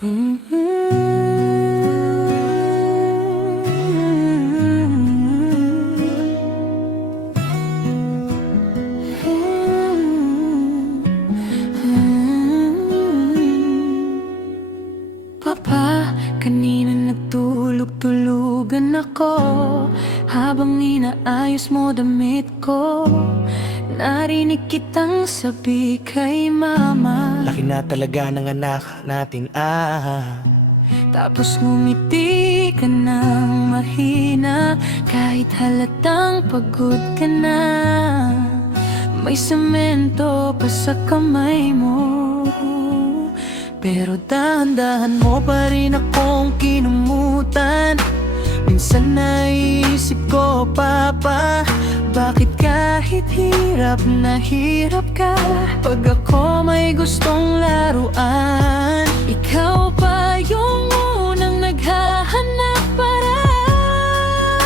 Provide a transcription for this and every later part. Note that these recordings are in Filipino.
Papa, kanina nagtulog-tulugan ako habang inaayos mo damit ko. Narinig kitang sabi kay mama, laki na talaga ng anak natin, tapos ngumiti ka ng mahina kahit halatang pagod ka na. May semento pa sa kamay mo, pero dahan-dahan mo pa rin akong kinumutan. Minsan naisip ko, Papa, bakit kahit hirap na hirap ka, pag ako may gustong laruan, ikaw pa yung unang naghahanap paraan.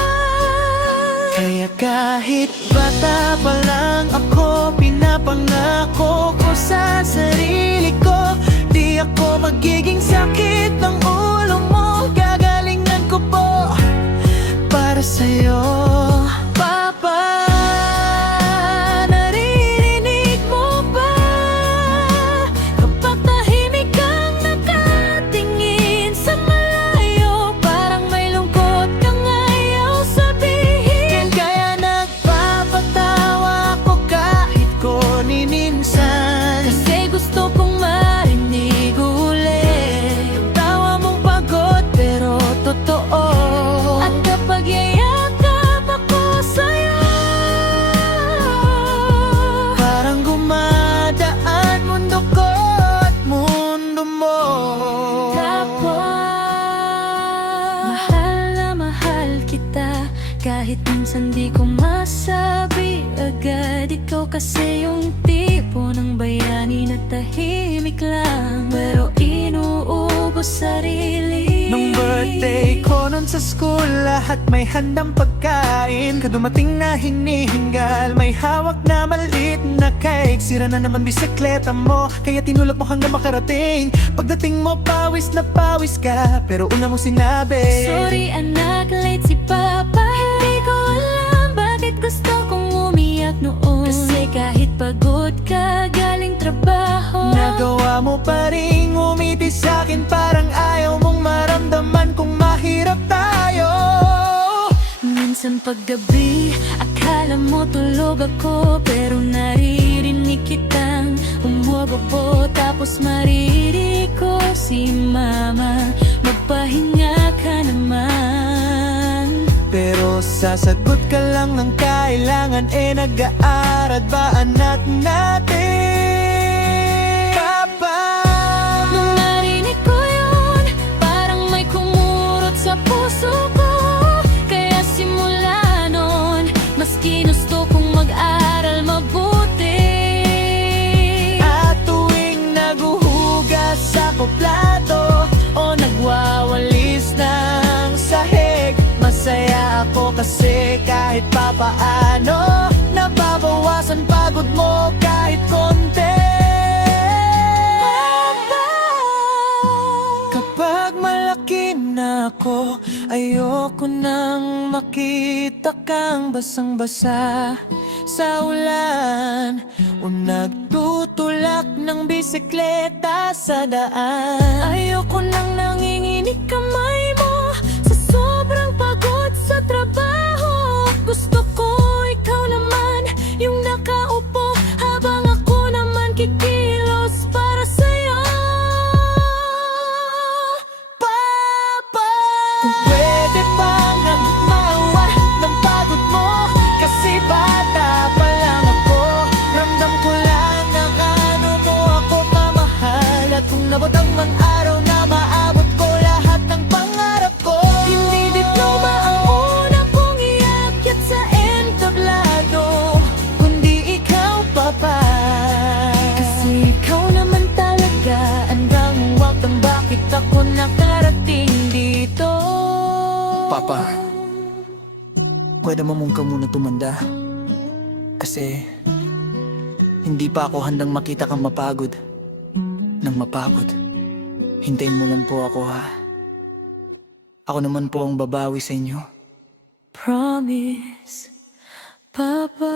Kaya kahit bata pa lang ako, pinapangako ko sa sarili ko, di ako magiging sakit ng ulo mo. Gagalingan ko po para sa'yo, Papa, naririnig mo ba? Kapag tahimik kang nakatingin sa malayo, parang may lungkot kang ayaw sabihin. kaya nagpapatawa ko kahit kuniminsan, Kasi gusto kong marinig ulit yung tawa mong pagod pero totoo. At kapag yayakap ako sa'yo, parang gumadaan mundo ko at mundo mo. mahal na mahal kita, kahit minsan di ko masabi agad. Ikaw kasi yung tipo ng bayani na tahimik lang, pero inuubos sarili. Nung birthday ko nun sa school, lahat may handang pagkain. Kadumating na hinihingal, may hawak na maliit na cake. Sira na naman bisikleta mo, kaya tinulak mo hanggang makarating. Pagdating mo, pawis na pawis ka, pero una mong sinabi, Sorry anak, late si Papa. Hindi ko alam bakit gusto kong umiyak noon. Kasi kahit pagod ka galing trabaho, nagawa mo pa rin umiti sa'kin, parang ayaw mong maramdaman kung mahirap tayo. minsan paggabi akala mo tulog ako, pero naririnig kitang umuubo. Tapos maririnig ko si Mama, magpahinga ka naman. Pero sasagot ka lang ng kailangan, nag-aaral ba anak natin? Papa, Nung narinig ko yun, parang may kumurot sa puso ko. Kaya simula nun, mas ginusto kong mag-aral mabuti. at tuwing naguhugas ako plato o nagwawalis ng sahig, masaya ako kasi kahit papaano nababawasan pagod mo kahit konti. Kapag malaki na ako, ayoko nang makita kang basang-basa sa ulan o nagtutulak ng bisikleta sa daan. Ayoko nang nanginginig kamay mo sa sobrang pagod sa trabaho. Gusto ko ikaw naman yung nakaupo habang ako naman kikilos para sa'yo. Papa, kung pwede bang magmawa ng pagod mo, kasi bata pa lang ako. Ramdam ko lang na gaano mo ako kamahal, at kung nabotang mang araw na maabot ko lahat ng pangarap ko. Hindi diploma ang una kong iakyat sa entablado, Kundi ikaw, Papa, kasi ikaw naman talaga ang rangwak ng bakit ako nakarating dito. Papa, pwede mo mong ka muna tumanda, kasi hindi pa ako handang makita kang mapagod nang mapagod. Hintayin mo lang po ako ha. Ako naman po ang babawi sa inyo. Promise, Papa.